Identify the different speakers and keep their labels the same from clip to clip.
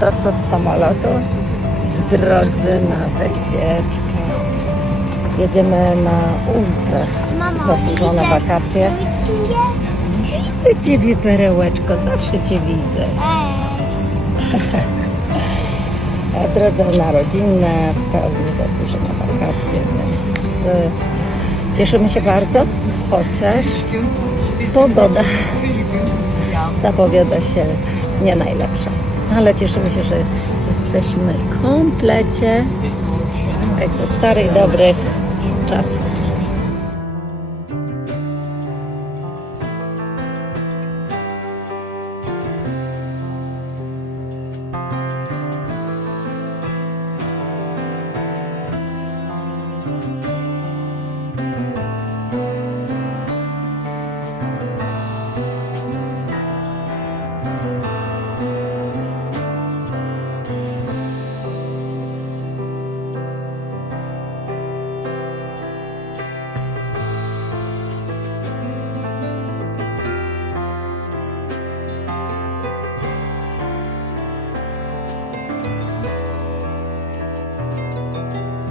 Speaker 1: prosto z samolotu w drodze na wycieczkę. Jedziemy na ultra zasłużone wakacje. Widzę Ciebie, perełeczko, zawsze Cię widzę. Drodze na rodzinne, w pełni zasłużone wakacje, więc y, cieszymy się bardzo, chociaż pogoda zapowiada się nie najlepsza. Ale cieszymy się, że jesteśmy w komplecie, jak ze starych, dobrych czasów.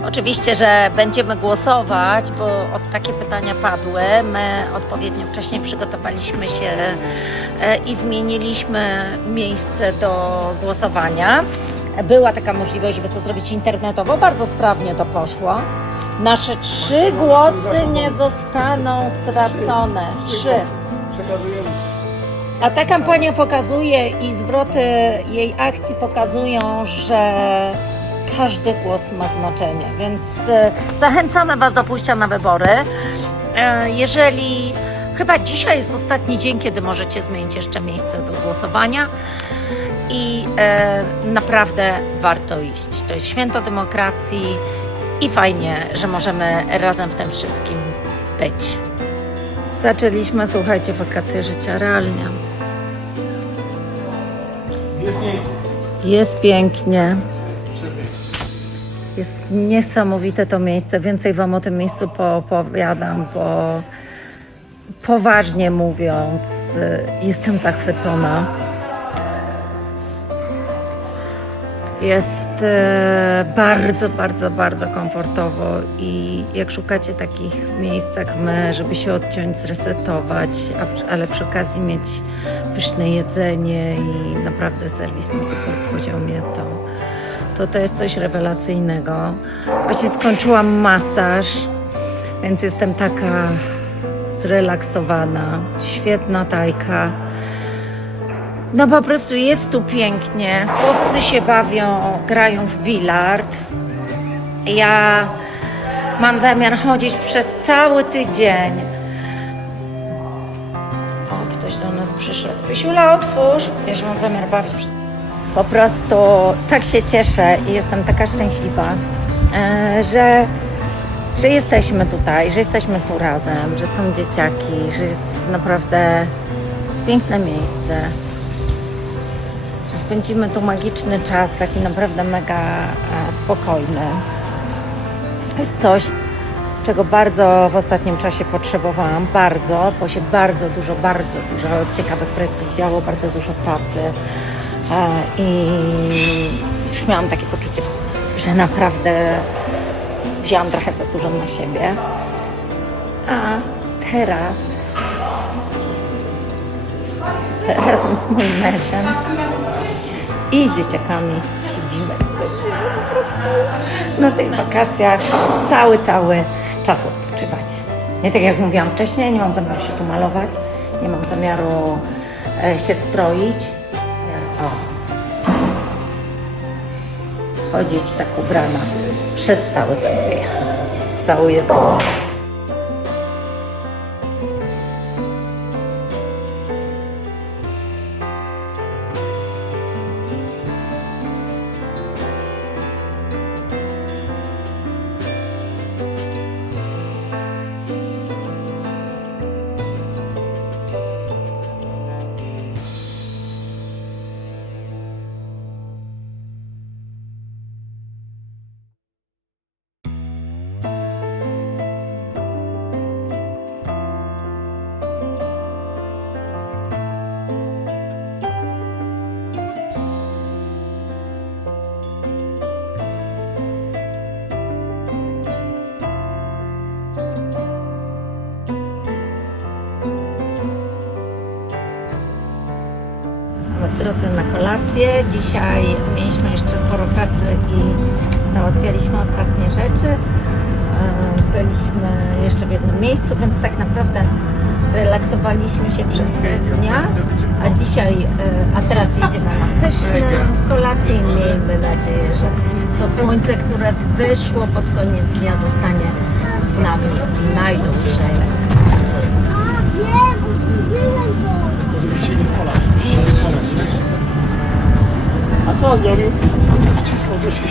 Speaker 1: Oczywiście, że będziemy głosować, bo od takie pytania padły. My odpowiednio wcześniej przygotowaliśmy się e, i zmieniliśmy miejsce do głosowania. Była taka możliwość, żeby to zrobić internetowo. Bardzo sprawnie to poszło. Nasze trzy głosy nie zostaną stracone. Trzy. A ta kampania pokazuje i zwroty jej akcji pokazują, że każdy głos ma znaczenie, więc e, zachęcamy Was do pójścia na wybory. E, Jeżeli chyba dzisiaj jest ostatni dzień, kiedy możecie zmienić jeszcze miejsce do głosowania i e, naprawdę warto iść. To jest święto demokracji i fajnie, że możemy razem w tym wszystkim być. Zaczęliśmy, słuchajcie, wakacje życia realnie.
Speaker 2: Jest pięknie.
Speaker 1: Jest pięknie. Jest niesamowite to miejsce. Więcej Wam o tym miejscu poopowiadam, bo poważnie mówiąc, y, jestem zachwycona. Jest e, bardzo, bardzo, bardzo komfortowo i jak szukacie takich miejsc jak my, żeby się odciąć, zresetować, ale przy okazji mieć pyszne jedzenie i naprawdę serwis na super poziomie, to, to to jest coś rewelacyjnego. Właśnie skończyłam masaż, więc jestem taka zrelaksowana, świetna tajka. No po prostu jest tu pięknie. Chłopcy się bawią, grają w bilard. Ja mam zamiar chodzić przez cały tydzień. O, ktoś do nas przyszedł. Pysiula, otwórz. Wiesz, mam zamiar bawić przez... Po prostu tak się cieszę i jestem taka szczęśliwa, e, że, że jesteśmy tutaj, że jesteśmy tu razem, że są dzieciaki, że jest naprawdę piękne miejsce że spędzimy tu magiczny czas, taki naprawdę mega e, spokojny. Jest coś, czego bardzo w ostatnim czasie potrzebowałam, bardzo, bo się bardzo dużo, bardzo dużo ciekawych projektów działo, bardzo dużo pracy i już miałam takie poczucie, że naprawdę wzięłam trochę za dużo na siebie. A teraz razem z moim mężem i dzieciakami siedzimy po prostu na tych wakacjach cały, cały czas odpoczywać. Nie tak jak mówiłam wcześniej, nie mam zamiaru się tu malować, nie mam zamiaru e, się stroić. O. Chodzić tak ubrana przez cały ten wyjazd. Całuję Was. Drodze na kolację. Dzisiaj mieliśmy jeszcze sporo pracy i załatwialiśmy ostatnie rzeczy. E, Byliśmy jeszcze w jednym miejscu, więc tak naprawdę relaksowaliśmy się przez pół dnia. A dzisiaj, e, a teraz jedziemy na pyszne kolację i miejmy nadzieję, że to słońce, które wyszło pod koniec dnia zostanie z nami najdłużej.
Speaker 3: A wiem, użyłem to.
Speaker 2: Żeby się nie polać, żeby się nie polać, wiesz? A co zrobił? Wcisnął do się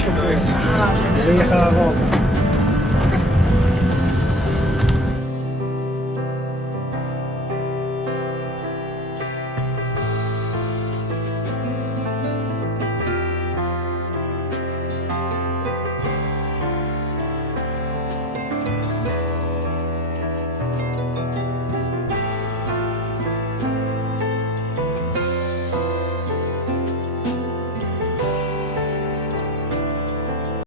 Speaker 2: Wyjechała woda.